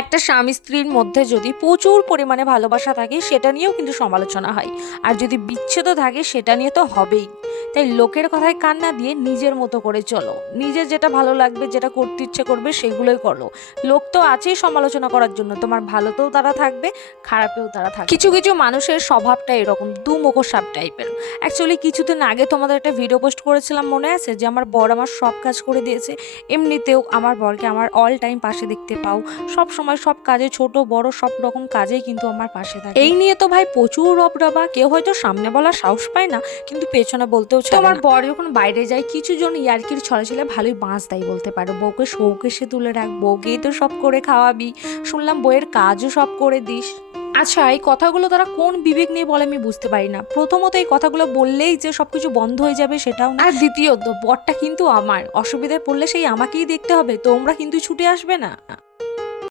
একটা স্বামী স্ত্রীর মধ্যে যদি প্রচুর পরিমাণে ভালোবাসা থাকে সেটা নিয়েও কিন্তু সমালোচনা হয়, আর যদি বিচ্ছেদও থাকে সেটা নিয়ে তো হবেই। তাই লোকের কথায় কান না দিয়ে নিজের মতো করে চলো, নিজের যেটা ভালো লাগবে, যেটা করতে ইচ্ছে করবে সেগুলোই করো। লোক তো আছেই সমালোচনা করার জন্য, তোমার ভালোতেও তারা থাকবে, খারাপেও তারা থাকবে। কিছু কিছু মানুষের স্বভাবটা এরকম দুমুখো সাপ টাইপের। অ্যাকচুয়ালি কিছুদিন আগে তোমাদের একটা ভিডিও পোস্ট করেছিলাম, মনে আছে, যে আমার বর আমার সব কাজ করে দিয়েছে। এমনিতেও আমার বরকে আমার অল টাইম পাশে দেখতে পাও, সব সময় সব কাজে, ছোট বড় সব রকম কাজেই কিন্তু আমার পাশে থাকে। এই নিয়ে তো ভাই প্রচুর রবডবা, কেউ হয়তো সামনে বলার সাহস পায় না কিন্তু পেছনে বলতেও চায় না। তোমার বর যখন বাইরে যায় কিছু জন ইয়ার্কির ছলে ভালোই বাঁশ দেয় বলতে পারো, বউকে শৌকেশে তুলে রাখ, বউকেই তো সব করে খাওয়াবি, শুনলাম বইয়ের কাজও সব করে দিস। আচ্ছা, এই কথাগুলো তারা কোন বিবেক নিয়ে বলে আমি বুঝতে পারি না। প্রথমত এই কথাগুলো বললেই যে সবকিছু বন্ধ হয়ে যাবে সেটাও না, আর দ্বিতীয়ত বরটা কিন্তু আমার, অসুবিধায় পড়লে সেই আমাকেই দেখতে হবে, তোমরা কিন্তু ছুটে আসবে না।